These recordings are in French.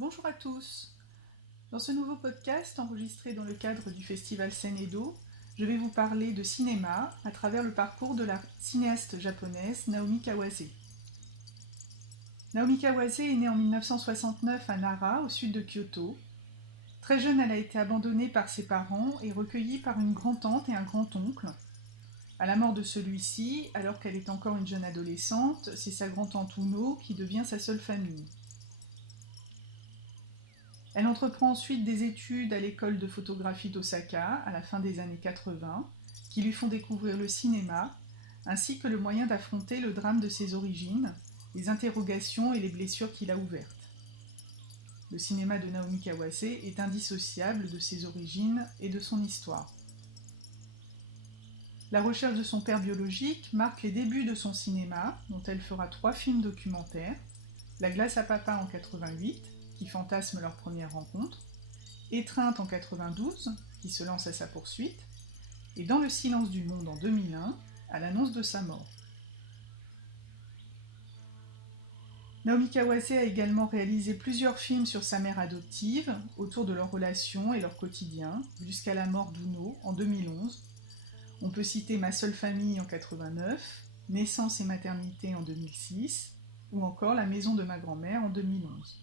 Bonjour à tous. Dans ce nouveau podcast enregistré dans le cadre du festival Seine-Edo, je vais vous parler de cinéma à travers le parcours de la cinéaste japonaise Naomi Kawase. Naomi Kawase est née en 1969 à Nara, au sud de Kyoto. Très jeune, elle a été abandonnée par ses parents et recueillie par une grand-tante et un grand-oncle. À la mort de celui-ci, alors qu'elle est encore une jeune adolescente, c'est sa grand-tante Uno qui devient sa seule famille. Elle entreprend ensuite des études à l'école de photographie d'Osaka à la fin des années 80, qui lui font découvrir le cinéma, ainsi que le moyen d'affronter le drame de ses origines, les interrogations et les blessures qu'il a ouvertes. Le cinéma de Naomi Kawase est indissociable de ses origines et de son histoire. La recherche de son père biologique marque les débuts de son cinéma, dont elle fera 3 films documentaires, La glace à papa en 88, qui fantasme leur première rencontre, Étreinte en 92, qui se lance à sa poursuite, et Dans le silence du monde en 2001, à l'annonce de sa mort. Naomi Kawase a également réalisé plusieurs films sur sa mère adoptive, autour de leur relation et leur quotidien, jusqu'à la mort d'Uno en 2011. On peut citer Ma seule famille en 89, Naissance et maternité en 2006, ou encore La maison de ma grand-mère en 2011.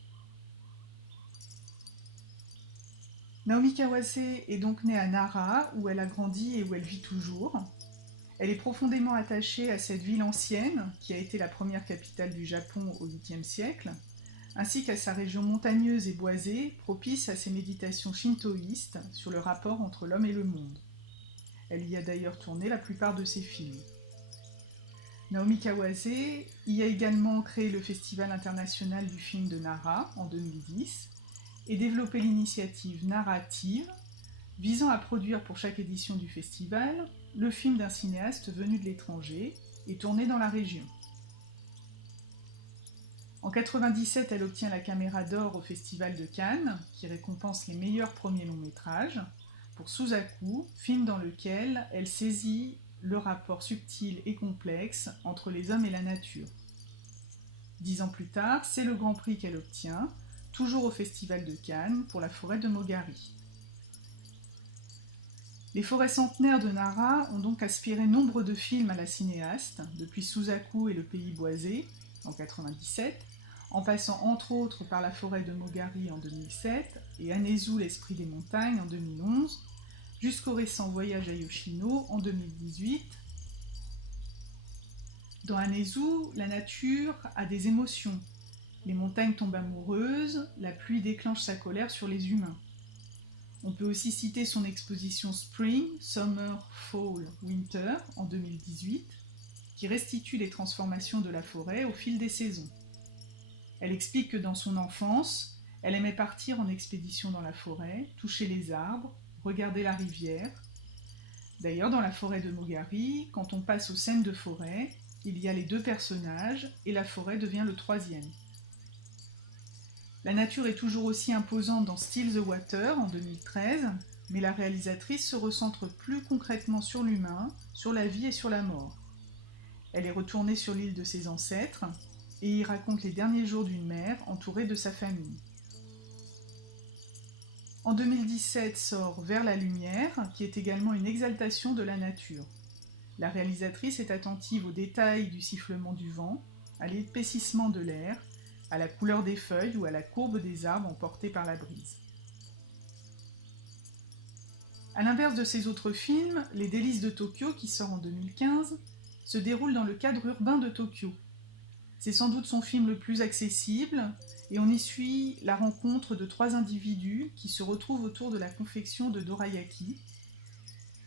Naomi Kawase est donc née à Nara, où elle a grandi et où elle vit toujours. Elle est profondément attachée à cette ville ancienne, qui a été la première capitale du Japon au 8e siècle, ainsi qu'à sa région montagneuse et boisée, propice à ses méditations shintoïstes sur le rapport entre l'homme et le monde. Elle y a d'ailleurs tourné la plupart de ses films. Naomi Kawase y a également créé le Festival international du film de Nara en 2010, et développé l'initiative Narrative, visant à produire pour chaque édition du festival le film d'un cinéaste venu de l'étranger et tourné dans la région. En 1997, elle obtient la Caméra d'Or au Festival de Cannes, qui récompense les meilleurs premiers longs métrages, pour Suzaku, film dans lequel elle saisit le rapport subtil et complexe entre les hommes et la nature. 10 ans plus tard, c'est le Grand Prix qu'elle obtient, toujours au Festival de Cannes, pour la forêt de Mogari. Les forêts centenaires de Nara ont donc aspiré nombre de films à la cinéaste, depuis Suzaku et le pays boisé, en 1997, en passant entre autres par la forêt de Mogari en 2007 et Anezu, l'esprit des montagnes en 2011, jusqu'au récent Voyage à Yoshino en 2018. Dans Anezu, la nature a des émotions. Les montagnes tombent amoureuses, la pluie déclenche sa colère sur les humains. On peut aussi citer son exposition Spring, Summer, Fall, Winter en 2018, qui restitue les transformations de la forêt au fil des saisons. Elle explique que dans son enfance, elle aimait partir en expédition dans la forêt, toucher les arbres, regarder la rivière. D'ailleurs, dans la forêt de Mogari, quand on passe aux scènes de forêt, il y a les 2 personnages et la forêt devient le 3e. La nature est toujours aussi imposante dans Still the Water en 2013, mais la réalisatrice se recentre plus concrètement sur l'humain, sur la vie et sur la mort. Elle est retournée sur l'île de ses ancêtres et y raconte les derniers jours d'une mère entourée de sa famille. En 2017 sort Vers la lumière, qui est également une exaltation de la nature. La réalisatrice est attentive aux détails du sifflement du vent, à l'épaississement de l'air, à la couleur des feuilles ou à la courbe des arbres emportés par la brise. A l'inverse de ses autres films, Les délices de Tokyo, qui sort en 2015, se déroule dans le cadre urbain de Tokyo. C'est sans doute son film le plus accessible, et on y suit la rencontre de 3 individus qui se retrouvent autour de la confection de dorayaki.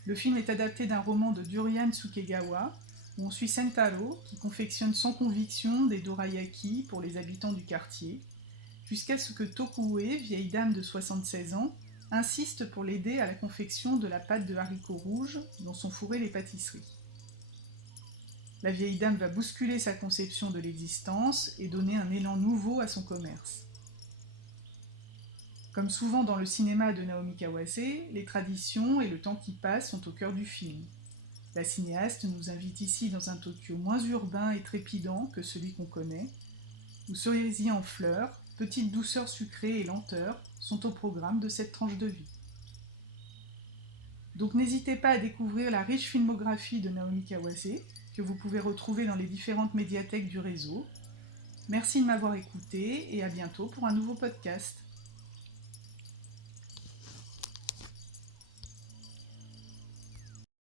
Le film est adapté d'un roman de Durian Tsukegawa, où on suit Sentaro, qui confectionne sans conviction des dorayaki pour les habitants du quartier, jusqu'à ce que Tokue, vieille dame de 76 ans, insiste pour l'aider à la confection de la pâte de haricots rouges dont sont fourrées les pâtisseries. La vieille dame va bousculer sa conception de l'existence et donner un élan nouveau à son commerce. Comme souvent dans le cinéma de Naomi Kawase, les traditions et le temps qui passe sont au cœur du film. La cinéaste nous invite ici dans un Tokyo moins urbain et trépidant que celui qu'on connaît, où cerisiers en fleurs petite douceur sucrée et lenteur sont au programme de cette tranche de vie. Donc n'hésitez pas à découvrir la riche filmographie de Naomi Kawase, que vous pouvez retrouver dans les différentes médiathèques du réseau. Merci de m'avoir écouté et à bientôt pour un nouveau podcast.